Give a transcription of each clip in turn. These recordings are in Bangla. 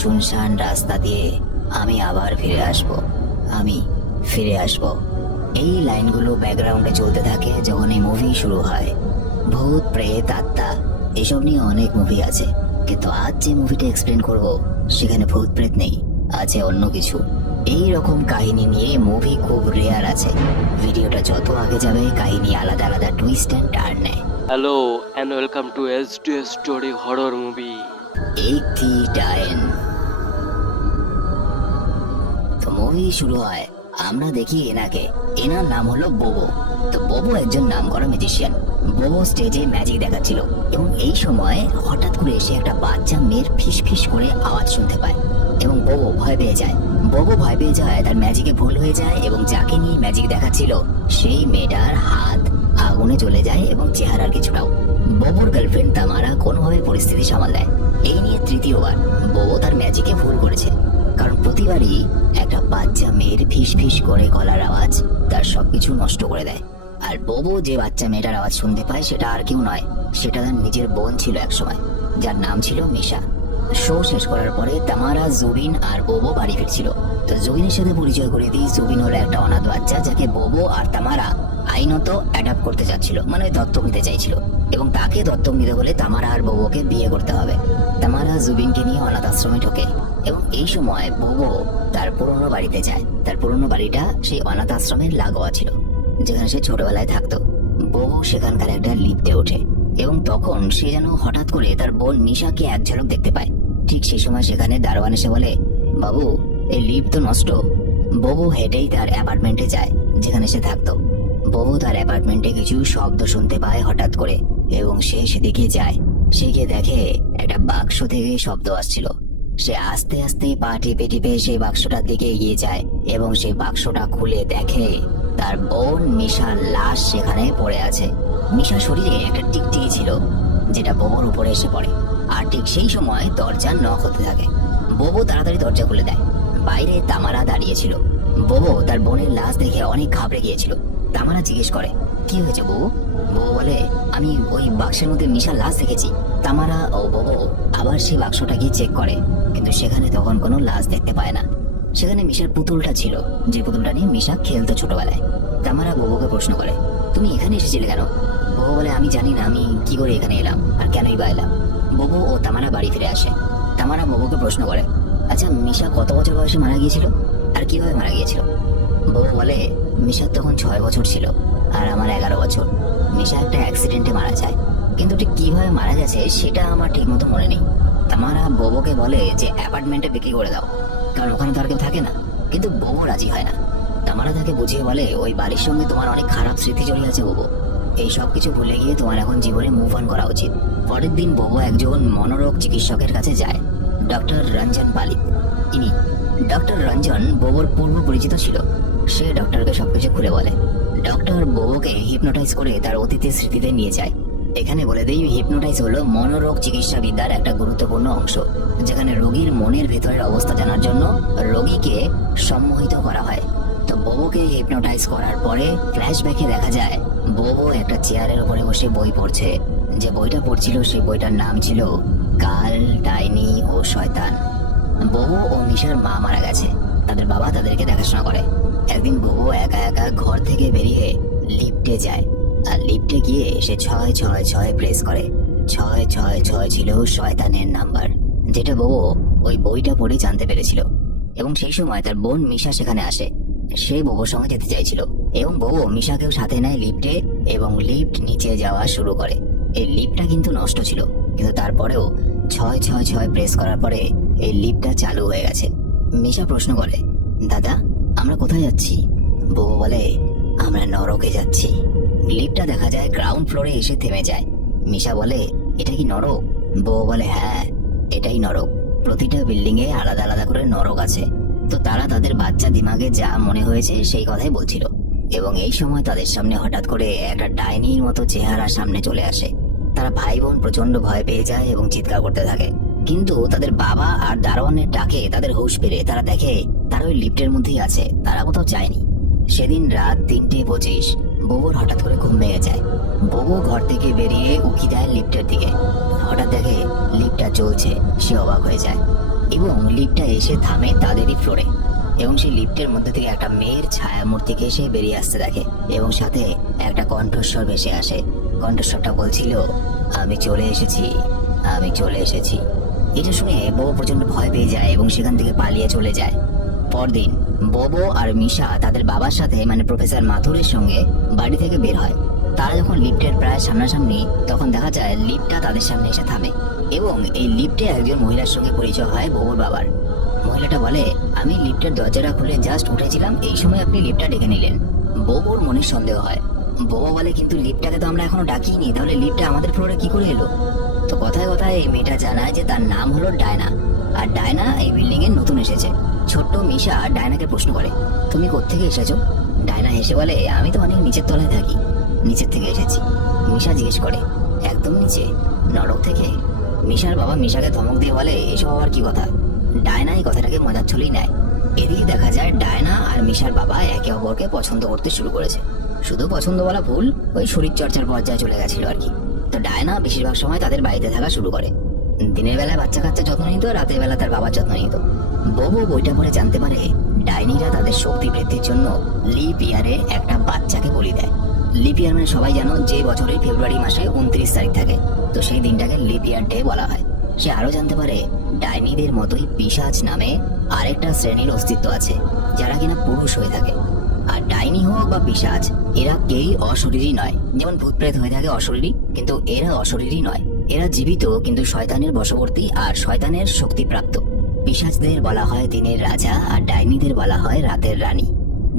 শুনশান রাস্তা দিয়ে আমি আবার ফিরে আসব। এই লাইনগুলো ব্যাকগ্রাউন্ডে চলতে থাকে যখন এই মুভি শুরু হয়। ভূত, প্রেত, আত্মা এসব নিয়ে অনেক মুভি আছে, কিন্তু আজ যে মুভিটা এক্সপ্লেন করব সেখানে ভূত প্রেত নেই, আছে অন্য কিছু। এই রকম কাহিনী নিয়ে মুভি খুব রেয়ার আছে। ভিডিওটা যত আগে যাবে কাহিনী আলাদা আলাদা টুইস্ট অ্যান্ড টার্ন নেয়। Hello and welcome to SDS Story Horror Movie. এইটি ডাইন। তো মুভি শুরু হয়, আমরা দেখি এনার নাম হলো বোবো। তো বোবো একজন নামকরা ম্যাজিশিয়ান। বোবো স্টেজে ম্যাজিক দেখাচ্ছিল এবং এই সময় হঠাৎ করে এসে একটা বাচ্চা মেয়ের ফিস ফিস করে আওয়াজ শুনতে পায় এবং বোবো ভয় পেয়ে যায়। তার ম্যাজিকে ভুল হয়ে যায় এবং যাকে নিয়ে ম্যাজিক দেখাচ্ছিল সেই মেয়েটার হাত আগুনে জ্বলে যায় এবং চেহারার কিছুটাও। বোবোর গার্লফ্রেন্ড তামারা কোনোভাবে পরিস্থিতি সামাল দেয়। এই নিয়ে তৃতীয়বার বোবো তার ম্যাজিকে ভুল করেছে, কারণ প্রতিবারই একটা বাচ্চা মেয়ের ফিস ফিস করে গলার আওয়াজ তার সবকিছু নষ্ট করে দেয়। আর বোবো যে বাচ্চা মেয়েটার আওয়াজ শুনতে পায় সেটা আর কেউ নয়, সেটা তার নিজের বোন ছিল একসময়, যার নাম ছিল মিশা। শো শেষ করার পরে তামারা, জুবিন আর বোবো বাড়ি ফিরছিল। তো জুবিনের সাথে পরিচয় করে দিই, জুবিন হলো একটা অনাথ বাচ্চা যাকে বোবো আর তামারা আইনত অ্যাডাপ্ট করতে চাচ্ছিল, মানে দত্তক নিতে চাইছিল, এবং তাকে দত্তক নিতে হলে তামারা আর বোবোকে বিয়ে করতে হবে। তামারা জুবিনকে নিয়ে অনাথ আশ্রমে ঢোকে এবং এই সময় বোবো তার পুরনো বাড়িতে যায়। তার পুরনো বাড়িটা সেই অনাথ আশ্রমের লাগোয়া ছিল, যেখানে সে ছোটবেলায় থাকতো। বোবো সেখানকার একটা লিফটে ওঠে এবং তখন সে যেন হঠাৎ করে তার বোন মিশাকে এক ঝলক দেখতে পায়। ঠিক সেই সময় সেখানে দারোয়ান এসে বলে, বাবু এই লিফট তো নষ্ট। বোবো হেঁটেই তার অ্যাপার্টমেন্টে যায় যেখানে সে থাকতো। বোবো তার অ্যাপার্টমেন্টে কিছু শব্দ শুনতে পায় হঠাৎ করে এবং সে সেদিকে যায়। সে গিয়ে দেখে একটা বাক্স থেকে শব্দ আসছিল। সে আস্তে আস্তে পা টিপে টিপে সেই বাক্সটার দিকে এগিয়ে যায় এবং সেই বাক্সটা খুলে দেখে তার বোন মিশার লাশ সেখানে পড়ে আছে। মিশার শরীরে একটা টিকটিকি ছিল যেটা বোবোর উপরে এসে পড়ে, আর ঠিক সেই সময় দরজা নক হতে থাকে। বোবো তাড়াতাড়ি দরজা খুলে দেয়। বাইরে তামারা দাঁড়িয়ে ছিল। বোবো তার বোনের লাশ দেখে অনেক ঘাবড়ে গিয়েছিল। তামারা জিজ্ঞেস করে, কি হয়েছে বোবো? বোবো বলে, আমি ওই বাক্সের মধ্যে মিশার লাশ দেখেছি। তামারা ও বোবো আবার সেই বাক্সটা গিয়ে চেক করে, কিন্তু সেখানে তখন কোনো লাশ দেখতে পায় না। সেখানে মিশার পুতুলটা ছিল, যে পুতুলটা নিয়ে মিশা খেলতো ছোটবেলায়। তামারা বোবোকে প্রশ্ন করে, তুমি এখানে এসেছিলে কেন? বোবো বলে, আমি জানি না আমি কি করে এখানে এলাম আর কেনই বা এলাম। বোবো ও তামারা বাড়ি ফিরে আসে। তামারা বোবোকে প্রশ্ন করে, আচ্ছা মিশা কত বছর বয়সে মারা গিয়েছিল আর কিভাবে মারা গিয়েছিল? বোবো বলে, মিশার তখন 6 বছর ছিল আর আমার 11 বছর। মিশা একটা অ্যাক্সিডেন্টে মারা যায়, কিন্তু ঠিক কিভাবে মারা গেছে সেটা আমার ঠিক মতো মনে নেই। তামারা বোবোকে বলে যে অ্যাপার্টমেন্টে বিক্রি করে দাও, কারণ ওখানে তো আর কেউ থাকে না, কিন্তু বোবো রাজি হয় না। তামারা তাকে বুঝিয়ে বলে, ওই বাড়ির সঙ্গে তোমার অনেক খারাপ স্মৃতি জড়িয়ে আছে বোবো, এই সব কিছু ভুলে গিয়ে তোমার এখন জীবনে মুভ অন করা উচিত। পরের দিন বোবো একজন মনোরোগ চিকিৎসকের কাছে যায়, ডক্টর রঞ্জন পালিত। ডক্টর রঞ্জন বোবোর পূর্ব পরিচিত ছিল। সে ডক্টরকে সবকিছু খুলে বলে। ডক্টর বোবোকে হিপনোটাইজ করে তার অতীতের স্মৃতিতে নিয়ে যায়। এখানে বলে দেই, হিপনোটাইজ হলো মনোরোগ চিকিৎসা বিদ্যার একটা গুরুত্বপূর্ণ অংশ, যেখানে রোগীর মনের ভেতরের অবস্থা জানার জন্য রোগীকে সম্মোহিত করা হয়। তো বোবোকে হিপনোটাইজ করার পরে ফ্ল্যাশব্যাকে দেখা যায় বোবো একটা চেয়ারের উপরে বসে বই পড়ছে। যে বইটা পড়ছিল সেই বইটার নাম ছিল কাল, ডাইনি ও শয়তান। বোবো ও মিশার মা মারা গেছে, তাদের বাবা তাদেরকে দেখাশোনা করে। একদিন বোবো একা একা ঘর থেকে বেরিয়ে লিফটে যায়, আর লিফটে গিয়ে সে 666 প্রেস করে। 666 ছিল শয়তানের নাম্বার, যেটা বোবো ওই বইটা পড়ে জানতে পেরেছিল। এবং সেই সময় তার বোন মিশা সেখানে আসে। সে বোবোর সঙ্গে যেতে চাইছিল এবং বোবো মিশাকেও সাথে নেয় লিফটে এবং লিফট নিচে যাওয়া শুরু করে। এই লিফটটা কিন্তু নষ্ট ছিল, কিন্তু তারপরেও 666 প্রেস করার পরে এই লিফটটা চালু হয়ে গেছে। মিশা প্রশ্ন করে, দাদা আমরা কোথায় যাচ্ছি? বোবো বলে, আমরা নরকে যাচ্ছি। লিফটটা দেখা যায় গ্রাউন্ড ফ্লোরে এসে থেমে যায়। মিশা বলে, এটা কি নরক? বোবো বলে, হ্যাঁ এটাই নরক। প্রতিটা বিল্ডিং এ আলাদা আলাদা করে নরক আছে। তো তারা তাদের বাচ্চা দিমাগে যা মনে হয়েছে সেই কথাই বলছিল, এবং এই সময় তাদের সামনে হঠাৎ করে একটা ডাইনির মতো চেহারা সামনে চলে আসে। তারা ভাই বোন প্রচন্ড ভয় পেয়ে যায় এবং চিৎকার করতে থাকে, কিন্তু তাদের বাবা আর দারোয়ানের ডাকে তাদের হুঁশ ফিরে। তারা দেখে তারা ওই লিফটের মধ্যেই আছে, তারা কোথাও যায়নি। সেদিন রাত 3:25 বোবোর হঠাৎ করে ঘুম ভেঙে যায়। বোবো ঘর থেকে বেরিয়ে উকি দেয় লিফটের দিকে। হঠাৎ দেখে লিফটটা চলছে, সে অবাক হয়ে যায়। এবং লিফটটা এসে থামে তাদেরই ফ্লোরে। এবং সেই লিফটের মধ্যে থেকে একটা মেয়ের ছায়া মূর্তিকে এসে বেরিয়ে আসতে দেখে এবং সাথে একটা কণ্ঠস্বর ভেসে আসে। কণ্ঠস্বরটা বলছিল, আমি চলে এসেছি, আমি চলে এসেছি। এটা শুনে বোবো প্রচন্ড ভয় পেয়ে যায় এবং সেখান থেকে পালিয়ে চলে যায়। পরদিন বোবো আর মিশা তাদের বাবার সাথে মানে প্রফেসর মাথুরের সঙ্গে বাড়ি থেকে বের হয়। তারা যখন লিফটের প্রায় সামনাসামনি তখন দেখা যায় লিফটটা তাদের সামনে এসে থামে এবং এই লিফটে একজন মহিলার সঙ্গে পরিচয় হয় বোবোর বাবার। মহিলাটা বলে, আমি লিফটের দরজাটা খুলে জাস্ট উঠেছিলাম, এই সময় আপনি লিফটটা ডেকে নিলেন। বোবোর মনে সন্দেহ হয়। বোবো বলে, কিন্তু লিফটটাকে তো আমরা এখনো ডাকিনি, তাহলে লিফটটা আমাদের ফ্লোরে কি করে এলো? তো কথায় কথায় এই মেয়েটা জানায় যে তার নাম হলো ডায়না, আর ডায়না এই বিল্ডিং এ নতুন এসেছে। ছোট্ট মিশা ডায়নাকে প্রশ্ন করে, তুমি কোত্থেকে এসেছো? ডায়না হেসে বলে, আমি তো অনেক নিচের তলায় থাকি, নিচের থেকে এসেছি। মিশা জিজ্ঞেস করে, একদম নিচে? নরক থেকে? মিশার বাবা মিশাকে ধমক দিয়ে বলে, এসব আবার কি কথা? ডায়না এই কথাটাকে মজার ছলেই নেয়। এদিকে দেখা যায় ডায়না আর মিশার বাবা একে অপরকে পছন্দ করতে শুরু করেছে। শুধু পছন্দ বলা ভুল, ওই শরীর চর্চার পর্যায়ে চলে গেছিল আর কি। তো ডায়না বেশিরভাগ সময় তাদের বাড়িতে থাকা শুরু করে। দিনের বেলায় বাচ্চা কাচ্চা যত্ন নিত, রাতের বেলা তার বাবার যত্ন নিত। বোবো বইটা পড়ে জানতে পারে ডাইনিরা তাদের শক্তি বৃদ্ধির জন্য লিপ ইয়ারে একটা বাচ্চাকে বলি দেয়। লিপ ইয়ার মানে সবাই জানো যে বছরের ফেব্রুয়ারি মাসে 29 তারিখ থাকে, তো সেই দিনটাকে লিপ ইয়ার ডে বলা হয়। সে আরো জানতে পারে ডাইনিদের মতোই পিশাচ নামে আরেকটা শ্রেণীর অস্তিত্ব আছে যারা কিনা পুরুষ হয়ে থাকে। আর ডাইনি হোক বা পিশাচ, এরা কেউই অশরীরী নয়। যেমন ভূত প্রেত হয়ে থাকে অশরীরী, কিন্তু এরা অশরীরী নয়। এরা জীবিত কিন্তু শয়তানের বশবর্তী আর শয়তানের শক্তিপ্রাপ্ত। পিশাচদের বলা হয় দিনের রাজা আর ডাইনিদের বলা হয় রাতের রানী।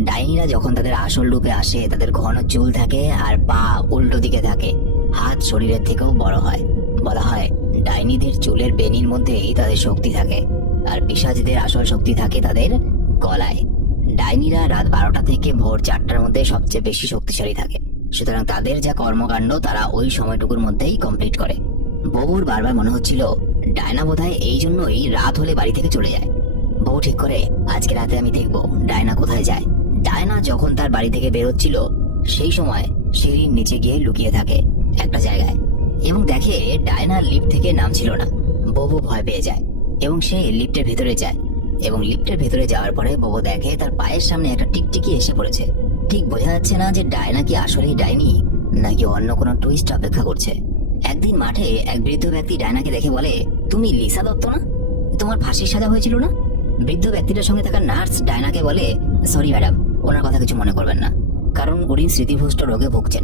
ডাইনিরা যখন তাদের আসল রূপে আসে তাদের ঘন চুল থাকে আর পা উল্টো দিকে থাকে, হাত শরীরের থেকেও বড় হয়। বলা হয় ডাইনিদের চুলের বেনির মধ্যেই তাদের শক্তি থাকে, আর পিশাচদের আসল শক্তি থাকে তাদের গলায়। ডাইনিরা রাত 12টা থেকে ভোর 4টার মধ্যে সবচেয়ে বেশি শক্তিশালী থাকে, সুতরাং তাদের যা কর্মকাণ্ড তারা ওই সময়টুকুর মধ্যেই কমপ্লিট করে। ববুর বারবার মনে হচ্ছিল ডায়না বোধহয় এই জন্যই রাত হলে বাড়ি থেকে চলে যায়। বউ ঠিক করে, আজকে রাতে আমি দেখবো ডায়না কোথায় যায়। ডায়না যখন তার বাড়ি থেকে বেরোচ্ছিল সেই সময় সিঁড়ির নিচে গিয়ে লুকিয়ে থাকে একটা জায়গায় এবং দেখে ডায়না লিফট থেকে নামছিল না। ববু ভয় পেয়ে যায় এবং সে লিফটের ভেতরে যায় এবং লিফটের ভেতরে যাওয়ার পরে ববু দেখে তার পায়ের সামনে একটা টিকটিকি এসে পড়েছে। ঠিক বোঝা যাচ্ছে না যে ডায়না কি আসলেই ডাইনি নাকি অন্য কোনো টুইস্ট অপেক্ষা করছে। একদিন মাঠে এক বৃদ্ধ ব্যক্তি ডায়নাকে দেখে বলে, তুমি লিসা দত্ত না? তোমার ফাঁসির সাজা হয়েছিল না? বৃদ্ধ ব্যক্তিটার সঙ্গে থাকা নার্স ডায়নাকে বলে, সরি ম্যাডাম, ওনার কথা কিছু মনে করবেন না, কারণ উনি স্মৃতিভ্রষ্ট রোগে ভুগছেন।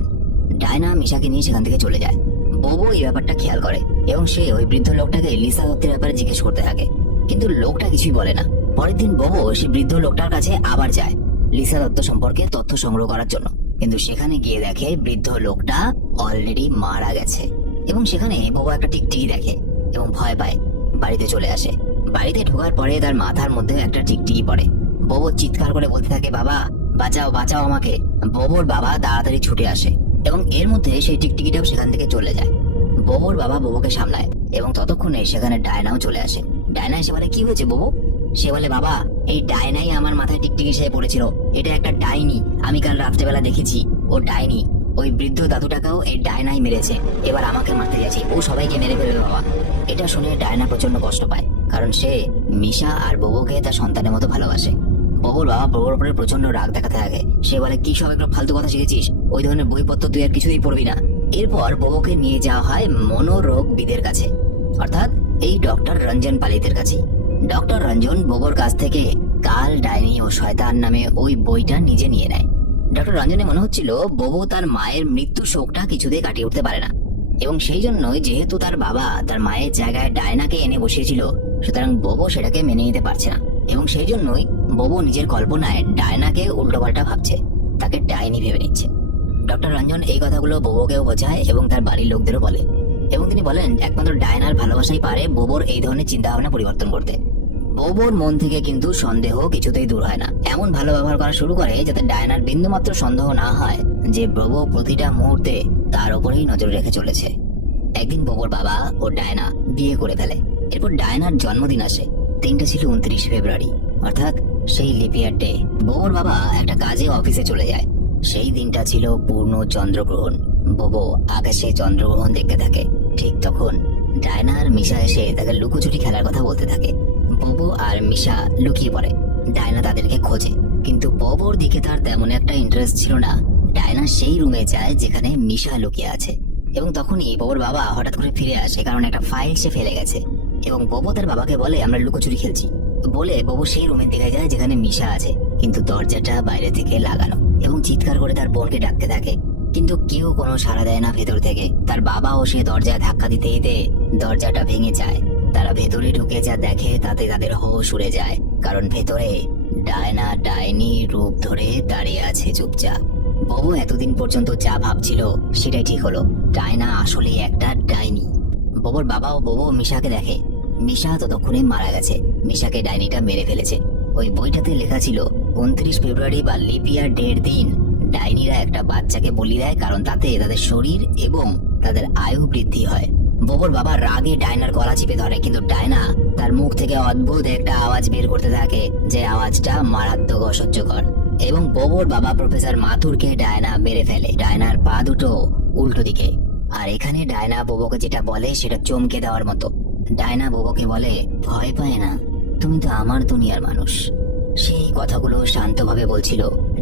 ডায়না মিশাকে নিয়ে সেখান থেকে চলে যায়। ববু এই ব্যাপারটা খেয়াল করে এবং সে ওই বৃদ্ধ লোকটাকে লিসা দত্তের ব্যাপারে জিজ্ঞেস করতে থাকে, কিন্তু লোকটা কিছুই বলে না। পরের দিন ববু সেই বৃদ্ধ লোকটার কাছে আবার যায় লিসা দত্ত সম্পর্কে তথ্য সংগ্রহ করার জন্য, কিন্তু সেখানে গিয়ে দেখে বৃদ্ধ লোকটা অলরেডি মারা গেছে। এবং সেখানে ববু একটা টিকটিকি দেখে এবং ভয় পায়, বাড়িতে চলে আসে। বাড়িতে ঢোকার পরে তার মাথার মধ্যে একটা টিকটিকি পড়ে। ববু চিৎকার করে বলতে থাকে, বাবা বাঁচাও, বাঁচাও আমাকে। ববুর বাবা তাড়াতাড়ি ছুটে আসে এবং এর মধ্যে সেই টিকটিকিটাও সেখান থেকে চলে যায়। ববুর বাবা ববুকে সামলায় এবং ততক্ষণে সেখানে ডায়নাও চলে আসে। ডায়না এসে বলে, কি হয়েছে ববু? সে বলে, বাবা এই ডায়নাই আমার মাথায় টিকটিকি এসে পড়েছিল, এটা একটা ডাইনি, আমি কাল রাত্রেবেলা দেখেছি ও ডাইনি। ওই বৃদ্ধ দাদুটাকেও এই ডায়নাই মেরেছে, এবার আমাকে মারতে যাচ্ছে, ও সবাইকে মেরে ফেলবে বাবা। এটা শুনে ডায়না প্রচন্ড কষ্ট পায়, কারণ সে মিশা আর ববুকে তার সন্তানের মতো ভালোবাসে। ববুর বাবা ববুর উপরে প্রচন্ড রাগ দেখাতে থাকে। সে বলে, কি সব একটু ফালতু কথা শিখেছিস, ওই ধরনের বইপত্র তুই আর কিছুই পড়বি না। এরপর ববুকে নিয়ে যাওয়া হয় মনোরোগবিদের কাছে, অর্থাৎ এই ডক্টর রঞ্জন পালিতের কাছে। ডক্টর রঞ্জন ববুর কাছ থেকে কাল, ডাইনি ও শয়তান নামে ওই বইটা নিজে নিয়ে নেয়। ডক্টর রঞ্জনের মনে হচ্ছিল ববু তার মায়ের মৃত্যু শোকটা কিছুতেই কাটিয়ে উঠতে পারে না এবং সেই জন্যই যেহেতু তার বাবা তার মায়ের জায়গায় ডায়নাকে এনে বসিয়েছিল, সুতরাং ববু সেটাকে মেনে নিতে পারছে না এবং সেই জন্যই ববু নিজের কল্পনায় ডায়নাকে উল্টোপাল্টা ভাবছে, তাকে ডাইনি ভেবে নিচ্ছে। ডক্টর রঞ্জন এই কথাগুলো ববুকেও বোঝায় এবং তার বাড়ির লোকদেরও বলে এবং তিনি বলেন একমাত্র ডায়নার ভালোবাসাই পারে ববুর এই ধরনের চিন্তা ভাবনা পরিবর্তন করতে। ববুর মন থেকে কিন্তু সন্দেহ কিছুতেই দূর হয় না, এমন ভালো ব্যবহার করা শুরু করে যাতে ডায়নার বিন্দুমাত্র সন্দেহ না হয় যে ববু প্রতিটা মুহূর্তে তার উপরেই নজর রেখে চলেছে। একদিন ববুর বাবা ও ডায়না বিয়ে করে ফেলে। এরপর ডায়নার জন্মদিন আসে, দিনটা ছিল 29 ফেব্রুয়ারি, অর্থাৎ সেই লিপিয়ার ডে। ববুর বাবা একটা কাজে অফিসে চলে যায়। সেই দিনটা ছিল পূর্ণ চন্দ্রগ্রহণ। ববু আকাশে চন্দ্রগ্রহণ দেখতে থাকে। ঠিক তখন ডায়না আর মিশা এসে তাকে লুকোচুরি খেলার কথা বলতে থাকে। বোবো আর মিশা লুকিয়ে পড়ে। ডায়না তাদেরকে খোঁজে, কিন্তু বোবোর দিকে তার তেমন একটা ইন্টারেস্ট ছিল না। ডায়না সেই রুমে যায় যেখানে মিশা লুকিয়ে আছে, এবং তখনই বোবোর বাবা হঠাৎ করে ফিরে আসে, কারণ একটা ফাইল সে ফেলে গেছে। এবং বোবো তার বাবাকে বলে আমরা লুকোচুরি খেলছি বলে বোবো সেই রুমের দিকে যায় যেখানে মিশা আছে, কিন্তু দরজাটা বাইরে থেকে লাগানো, এবং চিৎকার করে তার বোনকে ডাকতে থাকে, কিন্তু কেউ কোনো সাড়া দেয় না ভেতর থেকে। তার বাবাও সে দরজায় ধাক্কা দিতে দিতে দরজাটা ভেঙে যায়। তারা ভেতরে ঢুকে যা দেখে তাতে তাদের হোশ উড়ে যায়, কারণ ভেতরে ডায়না ডাইনি রূপ ধরে দাঁড়িয়ে আছে চুপচাপ। বোবো এতদিন পর্যন্ত যা ভাবছিল সেটাই ঠিক হলো, ডায়না আসলে একটা ডাইনি। বোবোর বাবা ও বোবো মিশাকে দেখে, মিশা ততক্ষণে মারা গেছে, মিশাকে ডাইনিটা মেরে ফেলেছে। ওই বইটাতে লেখা ছিল 29 ফেব্রুয়ারি বা লিপিয়ার ডের দিন ডাইনিরা একটা বাচ্চাকে বলি দেয়, কারণ তাতে তাদের শরীর এবং তাদের আয়ু বৃদ্ধি হয়। বোবোর বাবা রাগে ডায়নার গলা চিপে ধরে, কিন্তু ডায়না তার মুখ থেকে অদ্ভুত একটা আওয়াজ বের করতে থাকে, যে আওয়াজটা মারাত্মক অসহ্যকর। এবং বোবোর বাবা প্রফেসর মাথুরকে ডায়না মেরে ফেলে, ডায়নার পা দুটো উল্টো দিকে। আর এখানে ডায়না বোবোকে যেটা বলে সেটা চমকে দেওয়ার মতো। ডায়না বোবোকে বলে, ভয় পায় না, তুমি তো আমার দুনিয়ার মানুষ। সেই কথাগুলো শান্তভাবে বলছিল।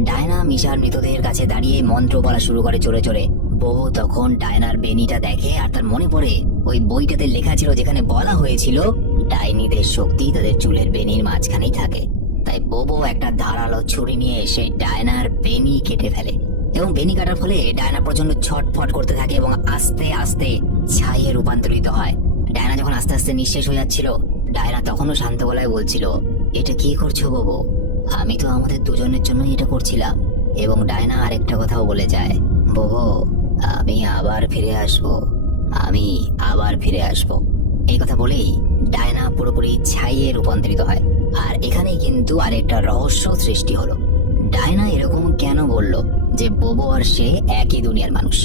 ডায়না মিশার মৃতদেহের কাছে দাঁড়িয়ে মন্ত্র বলা শুরু করে জোরে জোরে। বোবো তখন ডায়নার বেনিটা দেখে, আর তার মনে পড়ে ওই বইটাতে লেখা ছিল যেখানে বলা হয়েছিল ডাইনিদের শক্তি তাদের চুলের বেনির মাঝখানেই থাকে। তাই বোবো একটা ধারালো ছুরি নিয়ে এসে ডায়নার বেনি কেটে ফেলে, এবং বেনি কাটার ফলে ডায়না প্রচন্ড ছটফট করতে থাকে এবং আস্তে আস্তে ছাইয়ে রূপান্তরিত হয়। ডায়না যখন আস্তে আস্তে নিঃশেষ হয়ে যাচ্ছিল, ডায়না তখনও শান্ত গলায় বলছিল, এটা কি করছো বোবো? আমি তো আমাদের দুজনের জন্য এটা করছিলাম। এবং ডায়না আরেকটা কথাও বলে যায়, বোবো আমি আবার ফিরে আসবো, আমি আবার ফিরে আসবো। এই কথা বলেই ডায়না পুরোপুরি ছাইয়ে রূপান্তরিত হয়। আর এখানেই কিন্তু আরেকটা রহস্য সৃষ্টি হলো। ডায়না এরকম কেন বলল যে বোবো আর সে একই দুনিয়ার মানুষ?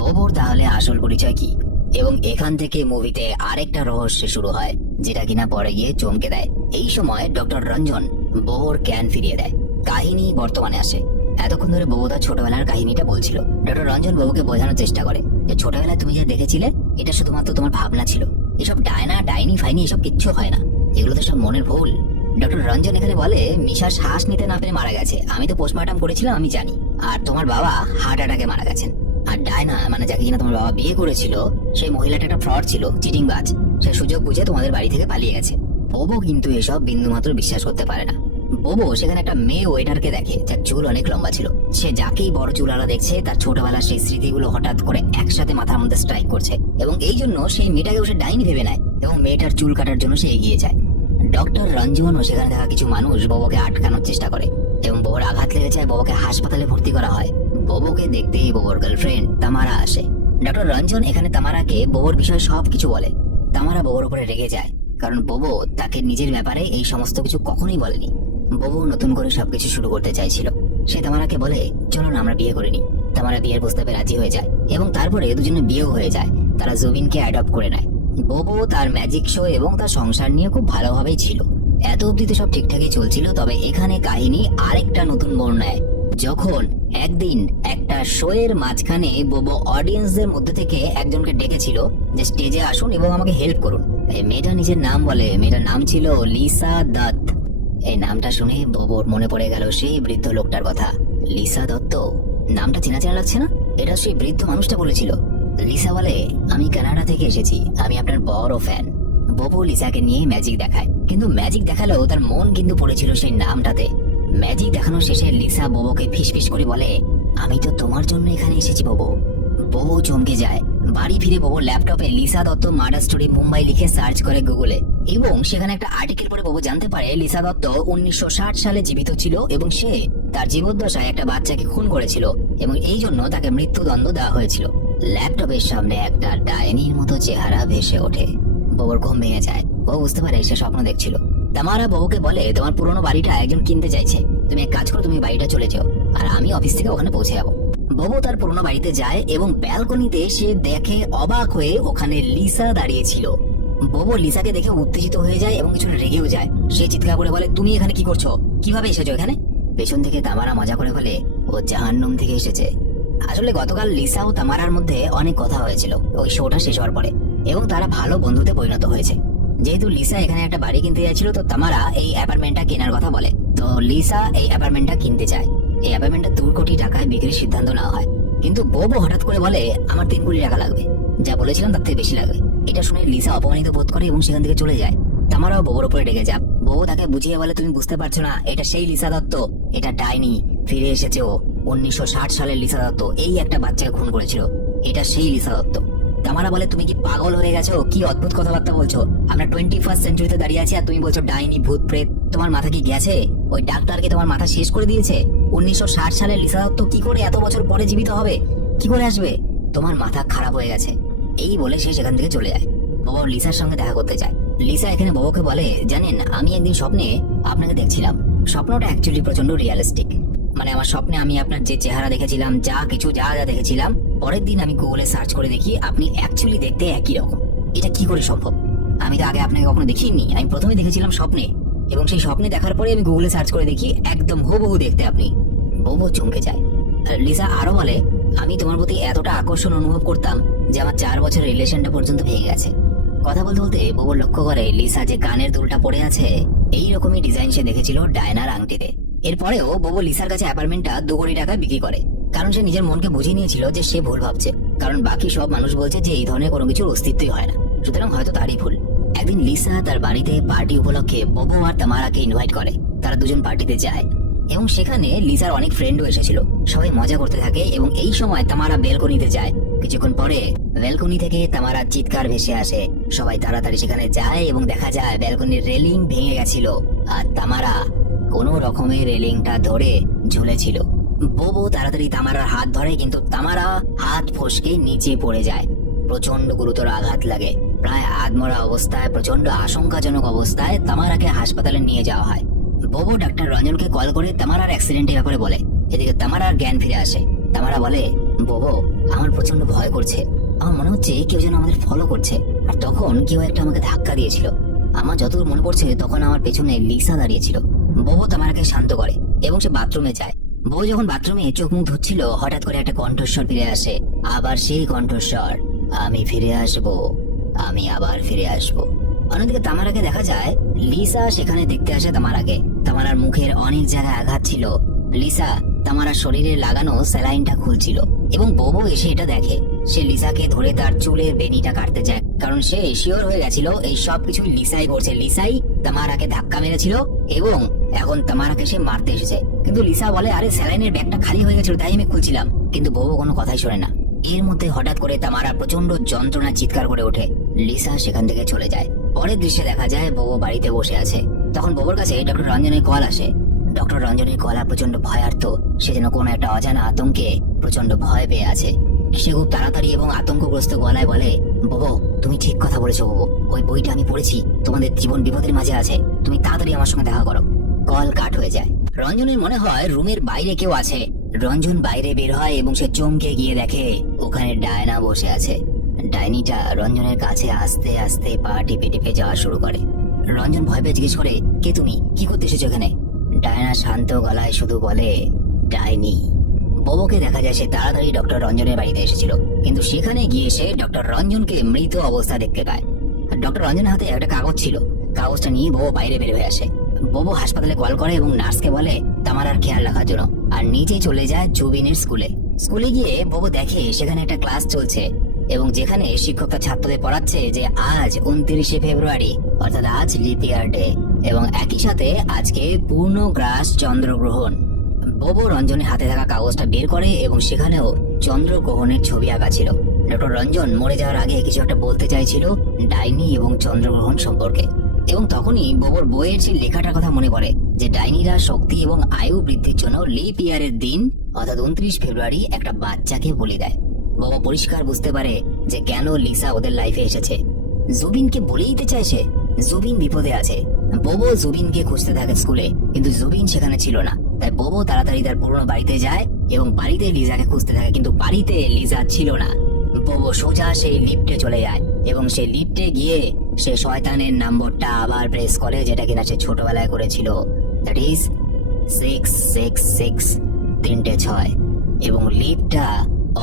বোবোর তাহলে আসল পরিচয় কি? এবং এখান থেকে মুভিতে আরেকটা রহস্য শুরু হয়, যেটা কিনা পরে গিয়ে চমকে দেয়। এই সময় ডক্টর রঞ্জন বোবোর জ্ঞান ফিরিয়ে দেয়। কাহিনী বর্তমানে আসে। এতক্ষণ ধরে বোবো তার ছোটবেলার কাহিনীটা বলছিল। ডক্টর রঞ্জন বোবোকে বোঝানোর চেষ্টা করে যে ছোটবেলায় তুমি যা দেখেছিলে এটা শুধুমাত্র তোমার ভাবনা ছিল, এসব ডায়না ডাইনি ফাইনি এসব কিচ্ছু হয় না, এগুলো তো সব মনের ভুল। ডক্টর রঞ্জন এখানে বলে, মিশা শ্বাস নিতে না পেরে মারা গেছে, আমি তো পোস্টমর্টম করেছিলাম, আমি জানি। আর তোমার বাবা হার্ট অ্যাটাকে মারা গেছেন। আর ডায়না মানে যাকে কিনা তোমার বাবা বিয়ে করেছিল, সেই মহিলাটা একটা ফ্রড ছিল, চিটিংবাজ। সে সুযোগ বুঝে তোমাদের বাড়ি থেকে পালিয়ে গেছে। বোবো কিন্তু এসব বিন্দুমাত্র বিশ্বাস করতে পারে না। বোবো সেখানে একটা মেয়ে ওয়েটারকে দেখে যার চুল অনেক লম্বা ছিল। সে যাকেই বড় চুলওয়ালা দেখছে তার ছোটবেলার সেই স্মৃতিগুলো হঠাৎ করে একসাথে মাথার মধ্যে স্ট্রাইক করছে, এবং এই জন্য সেই মেয়েটাকে সে ডাইনি ভেবে নেয় এবং মেয়েটার চুল কাটার জন্য সে এগিয়ে যায়। ডক্টর রঞ্জন ও সেখানে থাকা কিছু মানুষ বোবোকে আটকানোর চেষ্টা করে, এবং বোবোর আঘাত লেগে যায়, বোবোকে হাসপাতালে ভর্তি করা হয়। বোবোকে দেখতেই বোবোর গার্লফ্রেন্ড তামারা আসে। ডক্টর রঞ্জন এখানে তামারাকে বোবোর বিষয়ে সবকিছু বলে। তামারা বোবোর উপরে রেগে যায়, কারণ বোবো তাকে নিজের ব্যাপারে এই সমস্ত কিছু কখনোই বলেনি। বোবো নতুন করে সবকিছু শুরু করতে চাইছিল। সে তামারাকে বলে, চলো না আমরা বিয়ে করে নিই। তামারা বিয়ের প্রস্তাবে রাজি হয়ে যায়, এবং তারপরে দুজনে বিয়েও হয়ে যায়। তারা জুবিনকে অ্যাডপ্ট করে নেয়। বোবো তার ম্যাজিক শো এবং তার সংসার নিয়ে খুব ভালোভাবেই ছিল। এত অবধি তো সব ঠিকঠাকই চলছিল, তবে এখানে কাহিনী আরেকটা নতুন মোড় নেয়, যখন একদিন একটা শো এর মাঝখানে বোবো অডিয়েন্সদের মধ্যে থেকে একজনকে ডেকেছিল যে স্টেজে আসুন এবং আমাকে হেল্প করুন। এই মেয়েটা নিজের নাম বলে, মেয়েটার নাম ছিল লিসা দত্ত। এই নামটা শুনে বোবোর মনে পড়ে গেল সেই বৃদ্ধ লোকটার কথা। লিসা দত্ত নামটা চেনা চেনা লাগছে না? এটা সেই বৃদ্ধ মানুষটা বলেছিল। লিসা বলে, আমি কানাডা থেকে এসেছি, আমি আপনার বড় ফ্যান। বোবো লিসাকে নিয়ে ম্যাজিক দেখায়, কিন্তু ম্যাজিক দেখালেও তার মন কিন্তু পড়েছিল সেই নামটাতে। ম্যাজিক দেখানোর শেষে লিসা বোবোকে ফিসফিস করে বলে, আমি তো তোমার জন্য এখানে এসেছি বোবো। বোবো চমকে যায়। বাড়ি ফিরে বোবো ল্যাপটপে Lisa Dutta murder story Mumbai লিখে সার্চ করে গুগলে, এবং সেখানে একটা আর্টিকেল পড়ে বোবো জানতে পারে লিসা দত্ত 1960 সালে জীবিত ছিল, এবং সে তার জীবদ্দশায় একটা বাচ্চাকে খুন করেছিল, এবং এই জন্য তাকে মৃত্যুদণ্ড দেওয়া হয়েছিল। ল্যাপটপের সামনে একটা ডাইনির মতো চেহারা ভেসে ওঠে। বোবোর ঘুম ভেঙে যায়। ও বুঝতে পারে সে স্বপ্ন দেখছিল। তামারা বোবোকে বলে, তোমার পুরনো বাড়িটা একজন কিনতে চাইছে, তুমি এক কাজ করো, তুমি বাড়িটা চলে যাও, আর আমি অফিস থেকে ওখানে পৌঁছে যাবো। বোবো তার পুরনো বাড়িতে যায়, এবং ব্যালকনিতে সে দেখে অবাক হয়ে ওখানে লিসা দাঁড়িয়ে ছিল। বোবো লিসাকে দেখে উত্তেজিত হয়ে যায় এবং কিছুটা রেগেও যায়। সে চিৎকার করে বলে, তুমি এখানে কি করছো? কিভাবে এসেছো এখানে? পেছন থেকে তামারা মজা করে বলে, ও জাহান্নাম থেকে এসেছে। আসলে গতকাল লিসা ও তামারার মধ্যে অনেক কথা হয়েছিল ওই শোটা শেষ হওয়ার পরে, এবং তারা ভালো বন্ধুতে পরিণত হয়েছে। যেহেতু লিসা এখানে একটা বাড়ি কিনতে যাচ্ছিল, তো তামারা এই অ্যাপার্টমেন্টটা কেনার কথা বলে। তো লিসা এই অ্যাপার্টমেন্টটা কিনতে চায়। এই অ্যাপার্টমেন্টটা 2 কোটি টাকায় বিক্রির সিদ্ধান্ত নেওয়া হয়, কিন্তু বোবো হঠাৎ করে বলে আমার 3 কোটি টাকা লাগবে, যা বলেছিলাম তার থেকে বেশি লাগবে। এটা শুনে লিসা অপমানিত বোধ করে এবং সেখান থেকে চলে যায়। তামারাও বোবোর উপরে রেগে যায়। বোবো তাকে বুঝিয়ে বলে তুমি বুঝতে পারছো না, এটা সেই লিসা দত্ত, এটা ডাইনি, ফিরে এসেছে ও। 1960 সালের লিসা দত্ত এই একটা বাচ্চাকে খুন করেছিল, এটা সেই লিসা দত্ত। তামারা বলে তুমি কি পাগল হয়ে গেছো? কি অদ্ভুত কথাবার্তা বলছো? আমরা 21st সেঞ্চুরিতে দাঁড়িয়ে আছি আর তুমি বলছো ডাইনি, ভূত, প্রেত। তোমার মাথা কি গেছে? ওই ডাক্তারকে তোমার মাথা শেষ করে দিয়েছে। 1960 সালের লিসা দত্ত কি করে এত বছর পরে জীবিত হবে? কি করে আসবে? তোমার মাথা খারাপ হয়ে গেছে। এই বলে সে সেখান থেকে চলে যায়। বাবা লিসার সঙ্গে দেখা করতে চায়। লিসা এখানে বাবাকে বলে জানেন, আমি একদিন স্বপ্নে আপনাকে দেখছিলাম। স্বপ্নটা অ্যাকচুয়ালি প্রচন্ড রিয়েলিস্টিক। মানে আমার স্বপ্নে আমি আপনার যে চেহারা দেখেছিলাম, যা যা দেখেছিলাম, পরের দিন আমি গুগলে সার্চ করে দেখি আপনি অ্যাকচুয়ালি দেখতে একই রকম। এটা কি করে সম্ভব? আমি তো আগে আপনাকে কখনো দেখিনি। আমি প্রথমে দেখেছিলাম স্বপ্নে, এবং সেই স্বপ্নে দেখার পরে আমি গুগলে সার্চ করে দেখি একদম হুবহু দেখতে আপনি। বউ চমকে যায়। লিসা আরো বলে আমি তোমার প্রতি এতটা আকর্ষণ অনুভব করতাম যে আমার 4 বছর রিলেশনটা পর্যন্ত ভেঙে গেছে। কথা বলতে বলতে বউ লক্ষ্য করে লিসা যে কানের দুলটা পড়ে আছে এইরকমই ডিজাইন সে দেখেছিল ডায়নার আংটিতে। এরপরেও বউ লিসার কাছে অ্যাপার্টমেন্টটা 2 কোটি টাকায় বিক্রি করে, কারণ সে নিজের মনকে বুঝিয়ে নিয়েছিল যে সে ভুল ভাবছে, কারণ বাকি সব মানুষ বলছে যে এই ধরনের কোনো কিছুর অস্তিত্বই হয় না, সুতরাং হয়তো তারই ভুল। একদিন লিসা তার বাড়িতে পার্টি উপলক্ষে ববু আর তামারাকে ইনভাইট করে। তারা দুজন পার্টিতে যায় এবং সেখানে লিসার অনেক ফ্রেন্ডও এসেছিল। সবাই মজা করতে থাকে এবং এই সময় তামারা বেলকনিতে যায়। কিছুক্ষণ পরে ব্যালকনি থেকে তামারা চিৎকার ভেসে আসে। সবাই তাড়াতাড়ি সেখানে যায় এবং দেখা যায় ব্যালকনির রেলিং ভেঙে গেছিল আর তামারা কোনো রকমের রেলিংটা ধরে ঝুলেছিল। ববু তাড়াতাড়ি তামারার হাত ধরে, কিন্তু তামারা হাত ফসকে নিচে পড়ে যায়। প্রচন্ড গুরুতর আঘাত লাগে। প্রায় আধমরা অবস্থায়, প্রচন্ড আশঙ্কাজনক অবস্থায় তামারাকে হাসপাতালে নিয়ে যাওয়া হয়। ববু ডাক্তার রঞ্জনকে কল করে তামারার অ্যাক্সিডেন্টের ব্যাপারে বলে। এদিকে তামারার জ্ঞান ফিরে আসে। তামারা বলে ববু আমার প্রচন্ড ভয় করছে, আমার মনে হচ্ছে কেউ যেন আমাদের ফলো করছে, আর তখন কেউ একটা আমাকে ধাক্কা দিয়েছিল। আমার যতদূর মনে পড়ছে তখন আমার পেছনে লিসা দাঁড়িয়েছিল। ববু তামারাকে শান্ত করে এবং সে বাথরুমে যায়। বউ যখন বাথরুমে চোখ মুখ ধুচ্ছিল হঠাৎ করে একটা কণ্ঠস্বর ফিরে আসে। আবার সেই কণ্ঠস্বর, আমি ফিরে আসবো, আমি আবার ফিরে আসবো। অন্যদিকে তামারাকে দেখা যায় লিসা সেখানে দেখতে আসে তামারাকে। তামারার মুখের অনেক জায়গায় আঘাত ছিল। লিসা তামারার শরীরে লাগানো স্যালাইনটা খুলছিল এবং ববু এসে এটা দেখে। সে লিসাকে ধরে তার চুলের বেনিটা কাটতে যায়, কারণ সে শিওর হয়ে গেছিল এই সব কিছু লিসাই করছে। লিসাই তামারাকে ধাক্কা মেরেছিল এবং এখন তামারাকে সে মারতে এসেছে। কিন্তু লিসা বলে আরে স্যালাইনের ব্যাগটা খালি হয়ে গেছিল তাই আমি খুলছিলাম। কিন্তু ববু কোনো কথাই শোনে না। এর মধ্যে হঠাৎ করে তামারা প্রচন্ড যন্ত্রণা চিৎকার করে ওঠে। লিসা সেখান থেকে চলে যায়। পরের দৃশ্যে দেখা যায় ববু বাড়িতে বসে আছে। তখন ববুর কাছে ডক্টর রঞ্জনের কল আসে। ডক্টর রঞ্জনের গলা প্রচন্ড ভয়ার্থ। সে যেন কোনো একটা অজানা আতঙ্কে প্রচন্ড ভয় পেয়ে আছে। সে খুব তাড়াতাড়ি এবং আতঙ্কগ্রস্ত গলায় বলে ববু তুমি ঠিক কথা বলেছো ববু, ওই বইটা আমি পড়েছি, তোমাদের জীবন বিপদের মাঝে আছে, তুমি তাড়াতাড়ি আমার সঙ্গে দেখা করো। কল কাট হয়ে যায়। রঞ্জনের মনে হয় রুমের বাইরে কেউ আছে। রঞ্জন বাইরে বের হয় এবং সে চমকে গিয়ে দেখে ওখানে ডায়না বসে আছে। ডাইনিটা রঞ্জনের কাছে আস্তে আস্তে পা টিপে টিপে যাওয়া শুরু করে। রঞ্জন ভয় পেয়ে জিজ্ঞেস করে কে তুমি, কি করতে এসেছো এখানে? ডায়না শান্ত গলায় শুধু বলে ডাইনি। ববুকে দেখা যায় সে তাড়াতাড়ি ডক্টর রঞ্জনের বাড়িতে এসেছিল, কিন্তু সেখানে গিয়ে সে ডক্টর রঞ্জনকে মৃত অবস্থা দেখতে পায়। ডক্টর রঞ্জনের হাতে একটা কাগজ ছিল। কাগজটা নিয়ে ববু বাইরে বের হয়ে আসে। ববু হাসপাতালে কল করে এবং নার্সকে বলে তামারার খেয়াল রাখার জন্য, আর নিচে চলে যায় জুবিনের স্কুলে। স্কুলে গিয়ে ববু দেখে সেখানে একটা ক্লাস চলছে এবং যেখানে শিক্ষক তার ছাত্রদের পড়াচ্ছে যে আজ 29শে ফেব্রুয়ারি, অর্থাৎ আজ লিপ ইয়ার ডে, এবং একই সাথে আজকে পূর্ণগ্রাস চন্দ্রগ্রহণ। ববু রঞ্জনের হাতে থাকা কাগজটা বের করে এবং সেখানেও চন্দ্রগ্রহণের ছবি আঁকা ছিল। ডক্টর রঞ্জন মরে যাওয়ার আগে কিছু একটা বলতে চাইছিল ডাইনি এবং চন্দ্রগ্রহণ সম্পর্কে, এবং তখনই ববুর বইয়ের সেই লেখাটার কথা মনে পড়ে যে ডাইনিরা শক্তি এবং আয়ু বৃদ্ধির জন্য লিপ ইয়ারের দিন অর্থাৎ 29 ফেব্রুয়ারি একটা বাচ্চাকে বলি দেয়। বাবা পরিষ্কার বুঝতে পারে যে কেন লিসা ওদের লাইফে এসেছে। জুবিনকে বলে দিতে চাইছে জুবিন বিপদে আছে। ববু জুবিনকে খুঁজতে থাকে স্কুলে, কিন্তু জুবিন সেখানে ছিল না। তাই ববু তাড়াতাড়ি তার পুরনো বাড়িতে যায় এবং বাড়িতে লিজাকে খুঁজতে থাকে, কিন্তু বাড়িতে লিজা ছিল না। ববু সোজা সেই লিফটে চলে যায় এবং সেই লিফটে গিয়ে সে শয়তানের নম্বরটা আবার প্রেস করে, যেটা কিনা সে ছোটবেলায় করেছিল, দ্যাট ইজ 666 3 6, এবং লিফটটা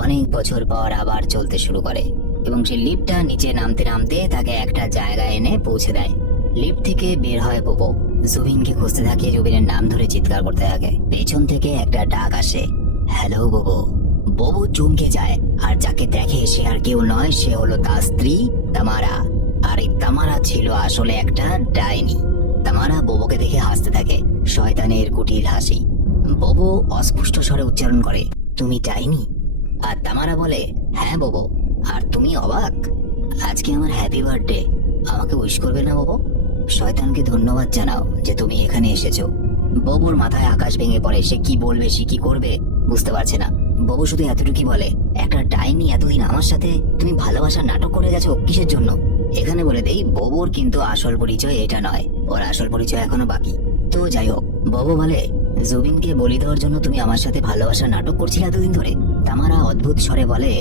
অনেক বছর পর আবার চলতে শুরু করে এবং সেই লিফটটা নিচে নামতে নামতে তাকে একটা জায়গায় এনে পৌঁছে দেয়। লিফট থেকে বের হয় বোবো, জুবিনকে খুঁজতে থাকে, জুবিনের নাম ধরে চিৎকার করতে থাকে। পেছন থেকে একটা ডাক আসে, হ্যালো বোবো। বোবো চমকে যায়, আর যাকে দেখে সে আর কেউ নয়, সে হলো তার স্ত্রী তামারা। আর এই তামারা ছিল আসলে একটা ডাইনি। তামারা বোবোকে দেখে হাসতে থাকে, শয়তানের কুটিল হাসি। বোবো অস্পষ্ট স্বরে উচ্চারণ করে, তুমি ডাইনি? আর তামারা বলে, হ্যাঁ বোবো। আর তুমি অবাক? আজকে আমার হ্যাপি বার্থডে, আমাকে উইশ করবে না বোবো? শয়তানকে ধন্যবাদ জানাও যে তুমি এখানে এসেছো। বোবোর মাথায় আকাশ ভেঙে পড়ে, সে কি বলবে সে কি করবে বুঝতে পারছে না। বোবো শুধু এতটুকুই বলে, একটা ডাইনি এতদিন আমার সাথে তুমি ভালোবাসার নাটক করে গেছো কিসের জন্য? এখানে বলে দেই, বোবোর কিন্তু আসল পরিচয় এটা নয়, ওর আসল পরিচয় এখনো বাকি। তো যাই হোক, বোবো বলে, জুবিনকে বলি দেওয়ার জন্য তুমি আমার সাথে ভালোবাসার নাটক করছিলে এতদিন ধরে? তামারা অদ্ভুত স্বরে বলে,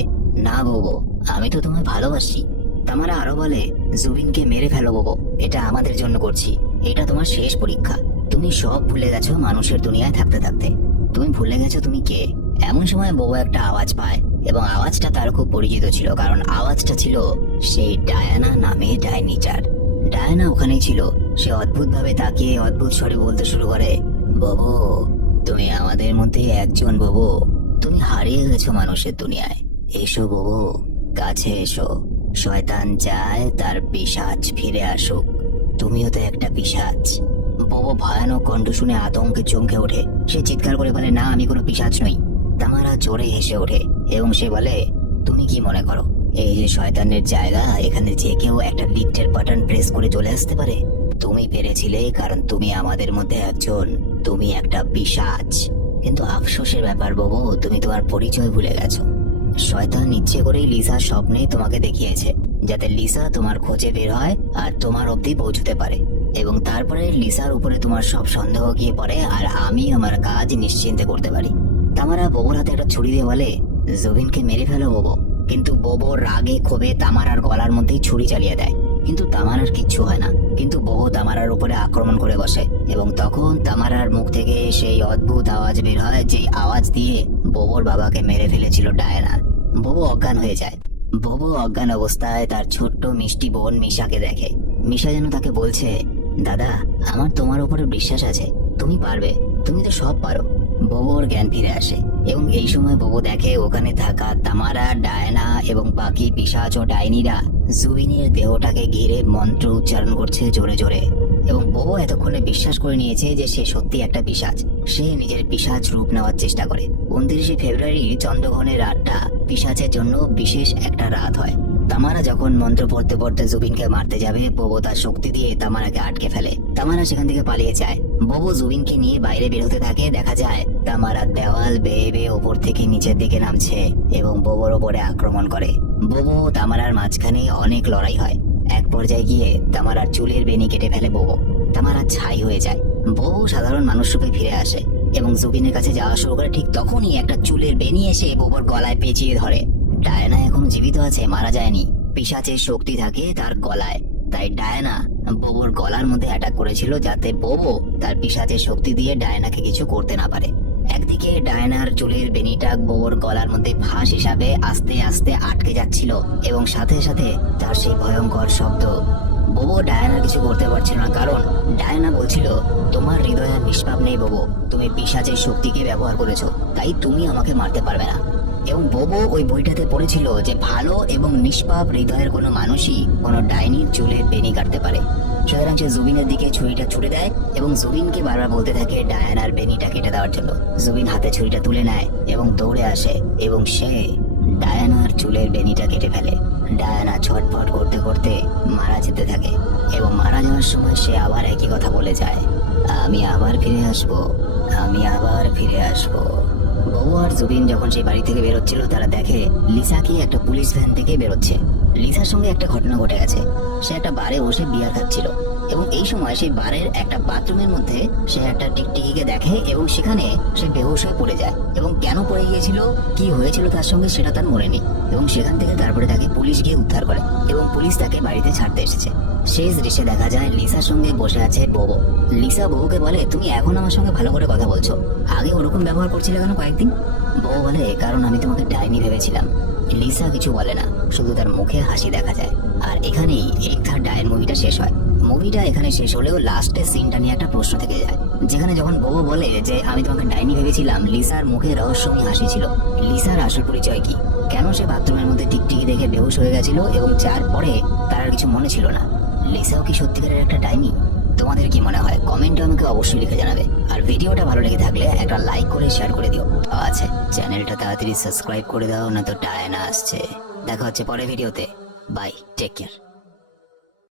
না বোবো, আমি তো তোমায় ভালোবাসি। তামারা আরো বলে, জুবিনকে মেরে ফেলো বোবো, এটা আমাদের জন্য করছি, এটা তোমার শেষ পরীক্ষা। তুমি সব ভুলে গেছো মানুষের দুনিয়ায় থাকতে থাকতে, তুমি ভুলে গেছো তুমি কে। এমন সময় বোবো একটা আওয়াজ পায়, এবং আওয়াজটা তার খুব পরিচিত ছিল, কারণ আওয়াজটা ছিল সেই ডায়ানা নামে ডাইনিটার। ডায়ানা ওখানেই ছিল। সে অদ্ভুত ভাবে তাকিয়ে অদ্ভুত স্বরে বলতে শুরু করে, বোবো, তুমি আমাদের মধ্যে একজন বোবো, তুমি হারিয়ে গেছো মানুষের দুনিয়ায়। এসো বোবো, কাছে এসো। শয়তান চায় তার পিশাচ ফিরে আসুক, তুমিও তো একটা পিশাচ। বোবো ভয়ানক কণ্ঠ শুনে আতঙ্কে চমকে ওঠে, সে চিৎকার করে বলে, না আমি কোনো পিশাচ নই। তামারা জোরে হেসে ওঠে এবং সে বলে, তুমি কি মনে করো এই যে শয়তানের জায়গা, এখানে যে কেউ একটা লিফটের বাটন প্রেস করে চলে আসতে পারে? তুমি পেরেছিলে কারণ তুমি আমাদের মধ্যে একজন, তুমি একটা পিশাচ। কিন্তু আফসোসের ব্যাপার বোবো, তুমি তোমার পরিচয় ভুলে গেছো। শয়তান ইচ্ছে করেই লিসার স্বপ্নে তোমাকে দেখিয়েছে, যাতে লিসা তোমার খোঁজে বের হয় আর তোমার অবধি পৌঁছতে পারে, এবং তারপরে লিসার উপরে তোমার সব সন্দেহ গিয়ে পড়ে, আর আমি আমার কাজ নিশ্চিন্তে করতে পারি। তামারা বোবোর হাতে একটা ছুরি দিয়ে বলে, জুবিনকে মেরে ফেলো বোবো। কিন্তু বোবো রাগে ক্ষোভে তামারার গলার মধ্যেই ছুরি চালিয়ে দেয়, কিন্তু তামারার কিচ্ছু হয় না। কিন্তু বোবো তামারার উপরে আক্রমণ করে বসে, এবং তখন তামারার মুখ থেকে সেই অদ্ভুত আওয়াজ বের হয়, যে আওয়াজ দিয়ে বোবোর বাবাকে মেরে ফেলেছিল ডায়ানা। বোবো অজ্ঞান হয়ে যায়। বোবো অজ্ঞান অবস্থায় তার ছোট্ট মিষ্টি বোন মিশাকে দেখে। মিশা যেন তাকে বলছে, দাদা, আমার তোমার উপরে বিশ্বাস আছে, তুমি পারবে, তুমি তো সব পারো। বোবোর জ্ঞান ফিরে আসে, এবং এই সময় বোবো দেখে ওখানে থাকা তামারা, ডায়ানা এবং বাকি পিশাচ ও ডাইনিরা জুবিনের দেহটাকে ঘিরে মন্ত্র উচ্চারণ করছে জোরে জোরে। এবং বোবো এতক্ষণে বিশ্বাস করে নিয়েছে যে সে সত্যি একটা পিশাচ। সে নিজের পিশাচ রূপ নেওয়ার চেষ্টা করে। 29শে ফেব্রুয়ারি চন্দ্রগ্রহণের রাতটা পিশাচের জন্য বিশেষ একটা রাত হয়। তামারা যখন মন্ত্র পড়তে পড়তে জুবিনকে মারতে যাবে, বোবো তার শক্তি দিয়ে তামারাকে আটকে ফেলে। তামারা সেখান থেকে পালিয়ে যায়। বোবো জুবিনকে নিয়ে বাইরে বের হতে থাকে। দেখা যায় তামারা দেওয়াল বেয়ে বেয়ে ওপর থেকে নিচের দিকে নামছে এবং বোবোর ওপরে আক্রমণ করে। বোবো তামারার মাঝখানে অনেক লড়াই হয়। এক পর্যায়ে গিয়ে তামারার চুলের বেনি কেটে ফেলে বোবো। তামারা ছাই হয়ে যায়। বোবো সাধারণ মানুষ রূপে ফিরে আসে এবং জুবিনের কাছে যাওয়া শুরু করে। ঠিক তখনই একটা চুলের বেনি এসে বোবোর গলায় পেঁচিয়ে ধরে। ডায়ানা এখন জীবিত আছে, মারা যায়নি। পিশাচের শক্তি থাকে তার গলায়, তাই ডায়ানা বোবোর গলার মধ্যে অ্যাটাক করেছিল, যাতে বোবো তার পিশাচের শক্তি দিয়ে ডায়ানাকে কিছু করতে না পারে। একদিকে ডায়ানার চুলের বেনিটা বোবোর গলার মধ্যে ফাঁস হিসাবে আস্তে আস্তে আটকে যাচ্ছিল, এবং সাথে সাথে তার সেই ভয়ঙ্কর শব্দ। বোবো ডায়ানার কিছু করতে পারছিল না, কারণ ডায়ানা বলছিল, তোমার হৃদয়ে নিষ্পাপ নেই বোবো, তুমি পিশাচের শক্তিকে ব্যবহার করেছো, তাই তুমি আমাকে মারতে পারবে না। এবং বোবো ওই বইটাতে পড়েছিল যে ভালো এবং নিষ্পাপ হৃদয়ের কোনো মানুষই কোনো ডাইনির চুলের বেনি কাটতে পারে। সুতরাং সে জুবিনের দিকে ছুরিটা ছুড়ে দেয় এবং জুবিনকে বারবার বলতে থাকে ডায়ানার বেনিটা কেটে দেওয়ার জন্য। জুবিন হাতে ছুরিটা তুলে নেয় এবং দৌড়ে আসে, এবং সে ডায়ানার চুলের বেনিটা কেটে ফেলে। ডায়ানা ছটফট করতে করতে মারা যেতে থাকে, এবং মারা যাওয়ার সময় সে আবার একই কথা বলে যায়, আমি আবার ফিরে আসবো, আমি আবার ফিরে আসবো। বোবো আর জুবিন যখন সেই বাড়ি থেকে বেরোচ্ছিল, তারা দেখে লিসাকে একটা পুলিশ ভ্যান থেকে বেরোচ্ছে। লিসার সঙ্গে একটা ঘটনা ঘটে গেছে। সে একটা বারে বসে বিয়ার খাচ্ছিল, এবং এই সময় সেই বারের একটা বাথরুমের মধ্যে সে একটা টিকটিকিকে দেখে, এবং সেখানে সে বেহুশ হয়ে পড়ে যায়। এবং কেন পড়ে গিয়েছিল, কি হয়েছিল তার সঙ্গে, সেটা তার মনে নেই। এবং সেখান থেকে তারপরে তাকে পুলিশ গিয়ে উদ্ধার করে, এবং পুলিশ তাকে বাড়িতে ছাড়তে এসেছে। শেষ দৃশ্যে দেখা যায় লিসার সঙ্গে বসে আছে বোবো। লিসা বোবোকে বলে, তুমি এখন আমার সঙ্গে ভালো করে কথা বলছো, আগে ওরকম ব্যবহার করছিলে কেন কয়েকদিন? বোবো বলে, কারণ আমি তোমাকে ডাইনি ভেবেছিলাম, লিসা কিছু বলে না, শুধু তার মুখে হাসি দেখা যায়। আর এখানেই এক থার্ড ডায়ের মুভিটা শেষ হয়। মুভিটা এখানে শেষ হলেও লাস্টের সিনটা নিয়ে একটা প্রশ্ন থেকে যায়, যেখানে যখন বউ বলে যে আমি তোমাকে ডাইনি ভেবেছিলাম, লিসার মুখে রহস্যময় হাসি ছিল। লিসার আসল পরিচয় কি? কেন সে বাথরুমের মধ্যে টিকটিকি দেখে বেহুশ হয়ে গেছিল এবং যার পরে তার আর কিছু মনে ছিল না? লিসাও কি সত্যিকারের একটা ডাইনি? তোমাদের কি মনে হয় কমেন্টে আমাকে অবশ্যই লিখে জানাবে। আর ভিডিওটা ভালো লেগে থাকলে একটা লাইক করে শেয়ার করে দিও। আচ্ছা, চ্যানেলটা তাড়াতাড়ি সাবস্ক্রাইব করে দাও, না তো ডায়না আসছে। দেখা হচ্ছে পরের ভিডিওতে। Bye, take care.